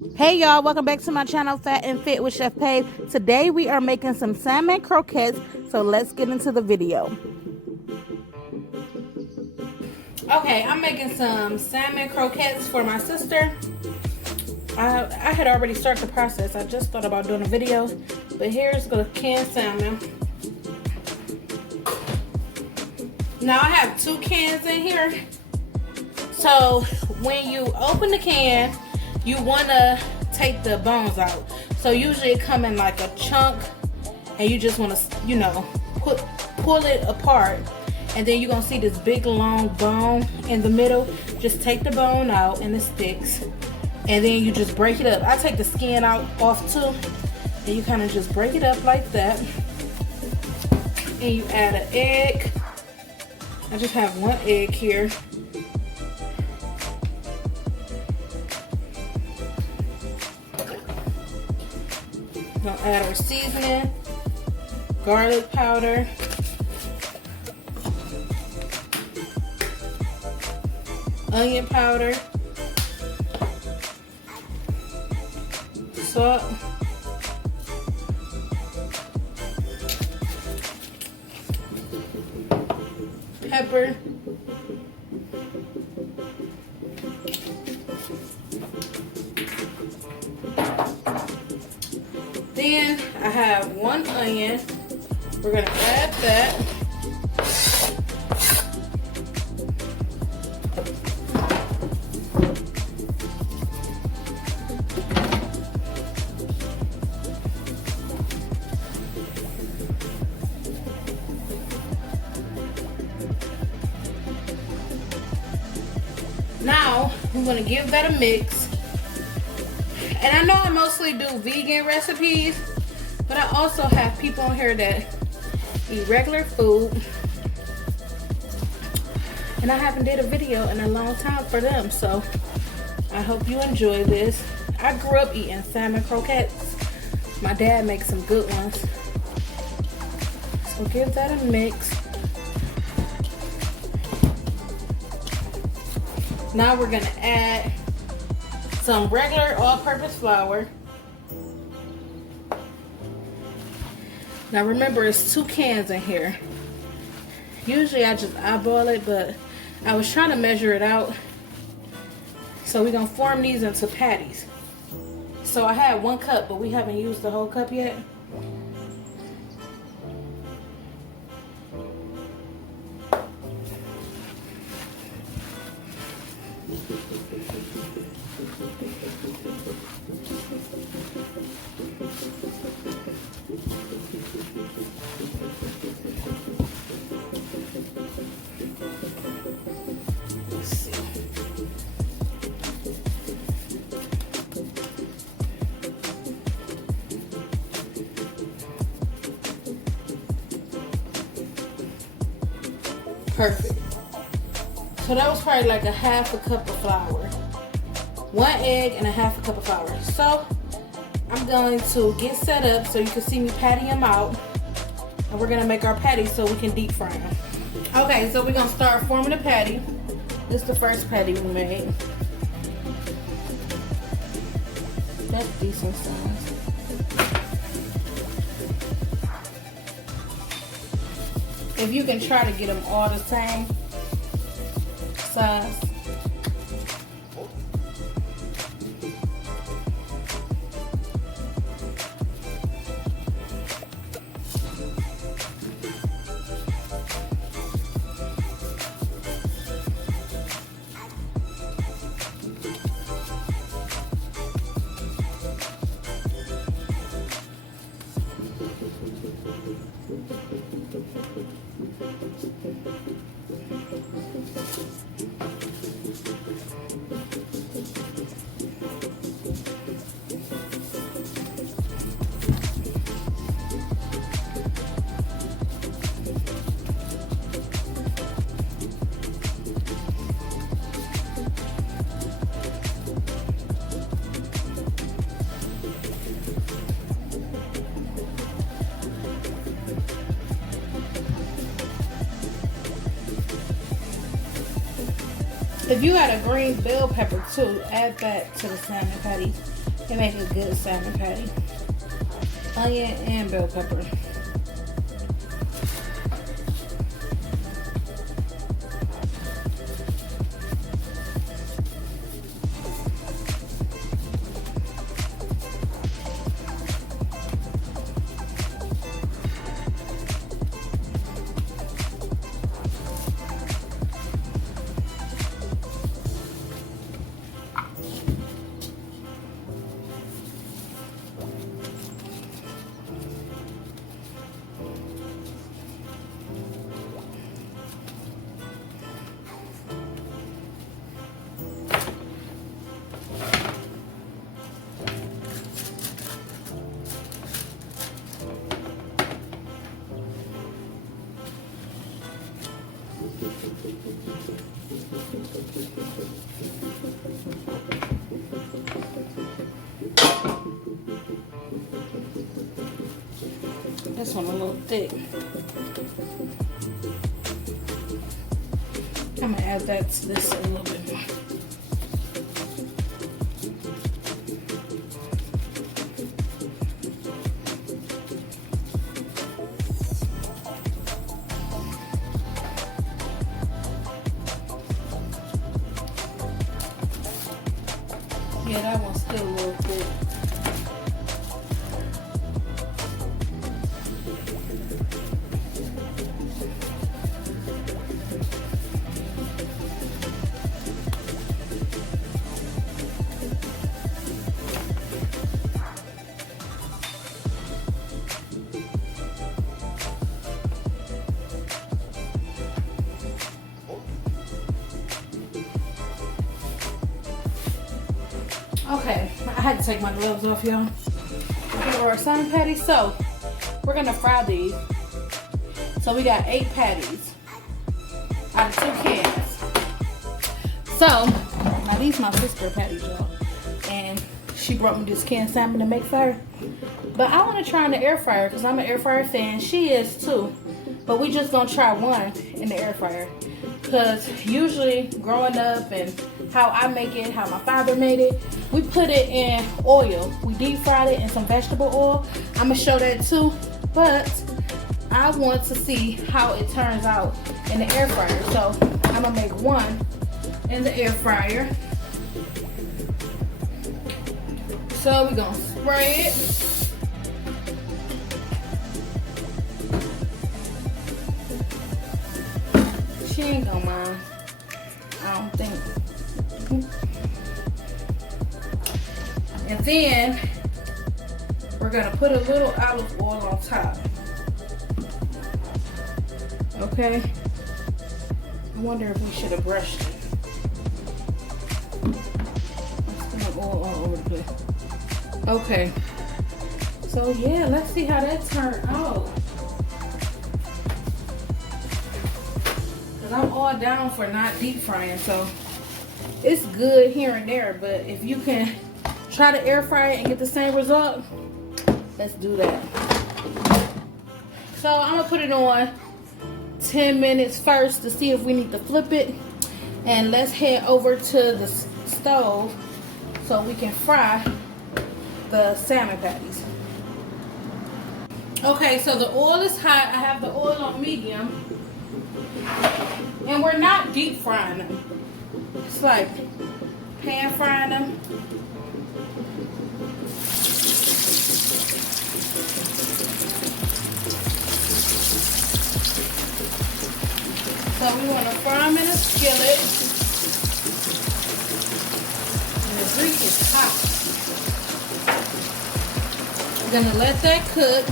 Hey y'all, welcome back to my channel, Fat and Fit with Chef Pav. Today we are making some salmon croquettes, so let's get into the video. Okay, I'm making some salmon croquettes for my sister. I had already started the process. I just thought about doing a video, but here's the canned salmon. Now I have 2 cans in here. So when you open the can, you want to take the bones out. So usually it come in like a chunk, and you just want to, pull it apart, and then you're gonna see this big long bone in the middle. Just take the bone out and the sticks, and then you just break it up. I take the skin out off too, and you kind of just break it up like that, and you add an egg. I just have 1 egg here. Gonna add our seasoning, garlic powder, onion powder, salt, pepper, then I have 1 onion. We're gonna add that. Now I'm gonna give that a mix. And I know I mostly do vegan recipes, but I also have people on here that eat regular food, and I haven't did a video in a long time for them, so I hope you enjoy this. I grew up eating salmon croquettes. My dad makes some good ones. So give that a mix. Now we're gonna add some regular all-purpose flour. Now remember, it's 2 cans in here. Usually I just eyeball it, but I was trying to measure it out. So we're gonna form these into patties. So I had 1 cup, but we haven't used the whole cup yet. Perfect. So that was probably like a 1/2 cup of flour. 1 egg and a 1/2 cup of flour. So I'm going to get set up so you can see me patting them out. And we're gonna make our patties so we can deep fry them. Okay, so we're gonna start forming the patty. This is the first patty we made. That's decent size. If you can try to get them all the same size. If you got a green bell pepper too, add that to the salmon patty. They make a good salmon patty. Onion and bell pepper. This one a little thick. I'm gonna add that to this a little bit more. Yeah, that one's still a little thick. Okay, I had to take my gloves off, y'all. Okay, for our salmon patties, so we're gonna fry these. So we got 8 patties out of 2 cans. So now these my sister patties, y'all, and she brought me this canned salmon to make for her. But I want to try in the air fryer because I'm an air fryer fan. She is too. But we just gonna try one in the air fryer because usually growing up and how I make it, how my father made it, we put it in oil. We deep fried it in some vegetable oil. I'm gonna show that too, but I want to see how it turns out in the air fryer. So I'm gonna make one in the air fryer. So we're gonna spray it. She ain't gonna mind, I don't think. And then we're gonna put a little olive oil on top. Okay. I wonder if we should have brushed it. I'm spilling oil all over the place. Okay. So yeah, let's see how that turned out. Cause I'm all down for not deep frying, so it's good here and there, but if you can try to air fry it and get the same result, let's do that. So I'm gonna put it on 10 minutes first to see if we need to flip it, and let's head over to the stove so we can fry the salmon patties. Okay, so the oil is hot. I have the oil on medium, and we're not deep frying them. It's like pan frying them. So we want to fry them in a skillet. And the grease is hot. We're going to let that cook.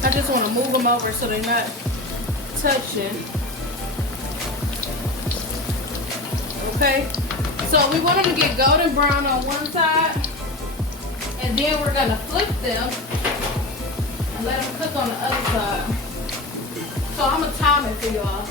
I just want to move them over so they're not touching. Okay, so we want them to get golden brown on one side, and then we're going to flip them and let them cook on the other side. So I'm gonna time it for y'all.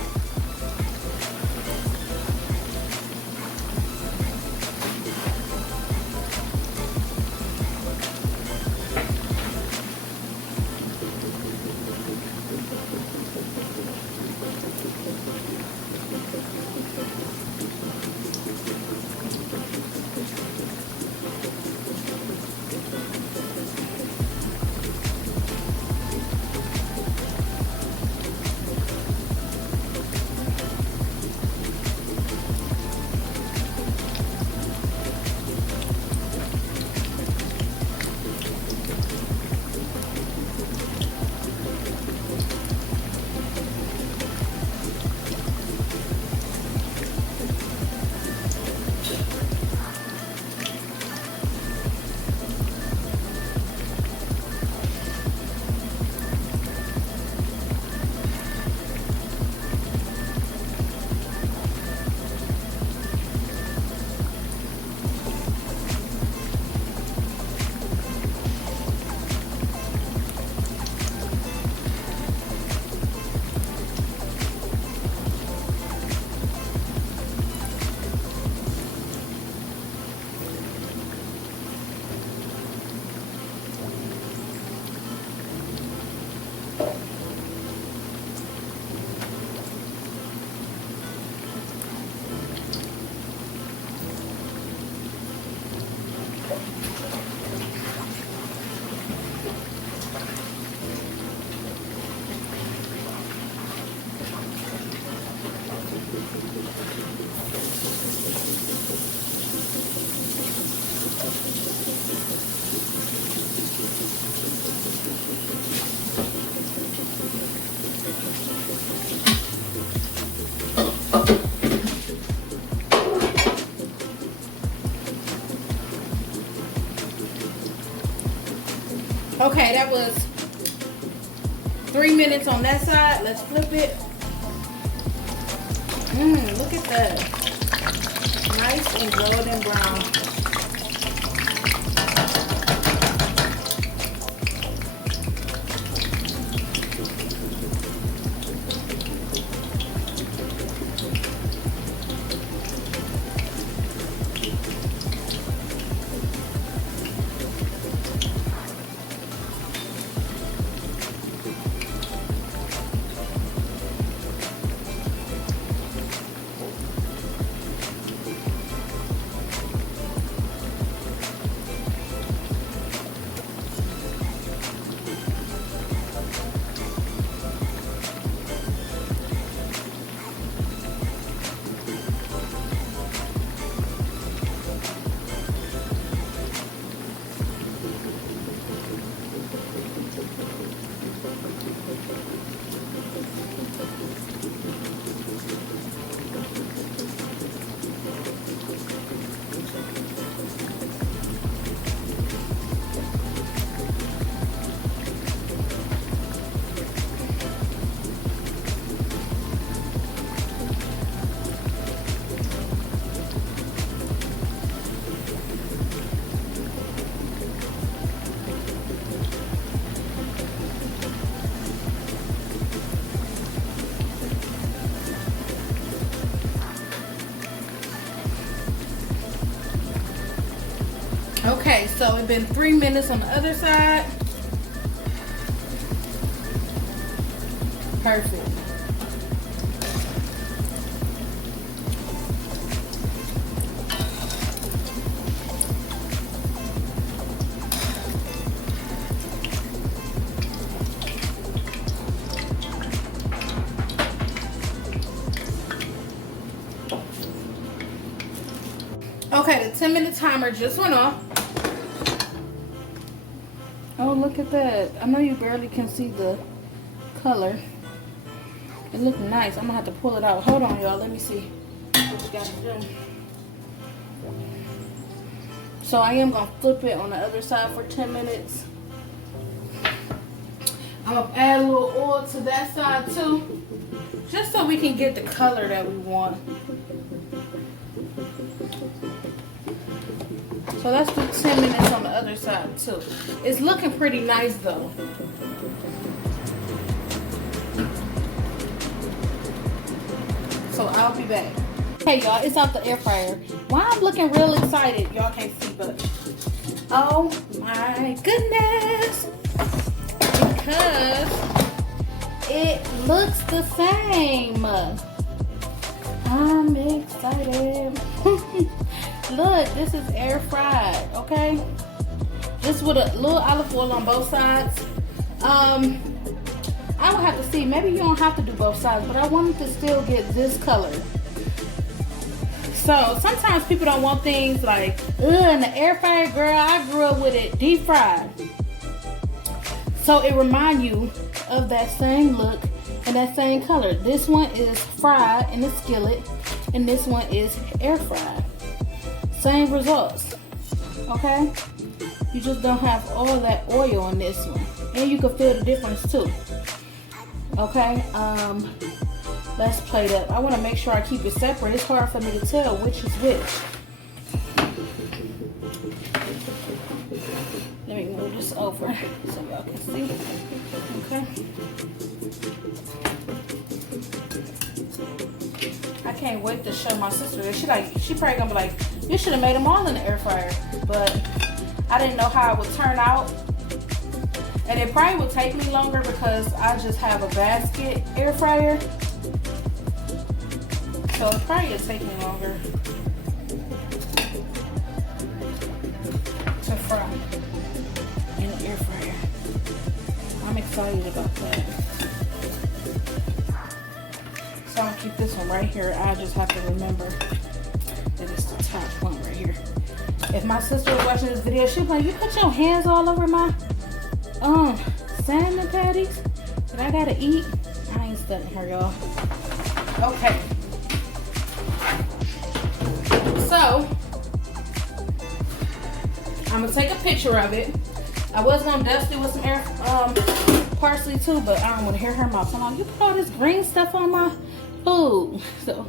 Okay, that was 3 minutes on that side. Let's flip it. Look at that. Nice and golden brown. Okay, so it's been 3 minutes on the other side. Perfect. Okay, the 10-minute timer just went off. Oh, look at that. I know you barely can see the color. It looks nice. I'm gonna have to pull it out. Hold on, y'all. Let me see what we gotta do. So I am gonna flip it on the other side for 10 minutes. I'm gonna add a little oil to that side too, just so we can get the color that we want. So let's do 10 minutes on the other side too. It's looking pretty nice though. So I'll be back. Hey y'all, it's out the air fryer. Why I'm looking real excited, y'all can't see, but oh my goodness, because it looks the same. I'm excited. Look, this is air fried, okay? Just with a little olive oil on both sides. I would have to see, maybe you don't have to do both sides, but I wanted to still get this color. So sometimes people don't want things like, in the air fryer, girl, I grew up with it deep fried. So it reminds you of that same look and that same color. This one is fried in the skillet and this one is air fried. Same results, okay? You just don't have all that oil on this one. And you can feel the difference too. Okay, let's plate up. I want to make sure I keep it separate. It's hard for me to tell which is which. Let me move this over so y'all can see. Okay. I can't wait to show my sister this. She probably gonna be like, you should have made them all in the air fryer. But I didn't know how it would turn out. And it probably would take me longer because I just have a basket air fryer. So it probably would take me longer to fry in the air fryer. I'm excited about that. So I'll keep this one right here. I just have to remember that it's the top one right here. If my sister was watching this video, she'd be like, you put your hands all over my salmon patties that I gotta eat. I ain't studying her, y'all. Okay. So I'm gonna take a picture of it. I was gonna dust it with some parsley too, but I don't want to hear her mouth. So I'm like, you put all this green stuff on my food. So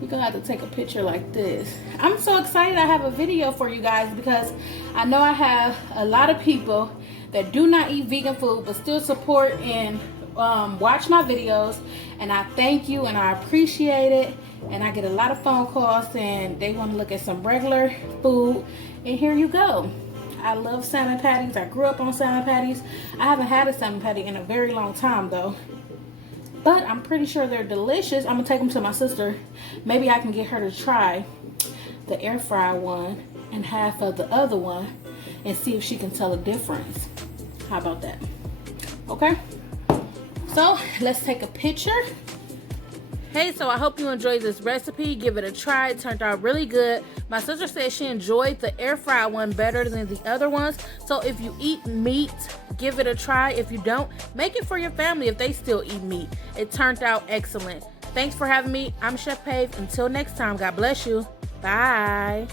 we're gonna have to take a picture like this. I'm so excited I have a video for you guys because I know I have a lot of people that do not eat vegan food but still support and watch my videos, and I thank you and I appreciate it. And I get a lot of phone calls and they want to look at some regular food, and here you go. I love salmon patties. I grew up on salmon patties. I haven't had a salmon patty in a very long time though, but I'm pretty sure they're delicious. I'm gonna take them to my sister. Maybe I can get her to try the air fry one and half of the other one and see if she can tell a difference. How about that? Okay, so let's take a picture. Hey, so I hope you enjoyed this recipe. Give it a try. It turned out really good. My sister said she enjoyed the air fry one better than the other ones. So if you eat meat, give it a try. If you don't, make it for your family if they still eat meat. It turned out excellent. Thanks for having me. I'm Chef Pav. Until next time, God bless you. Bye.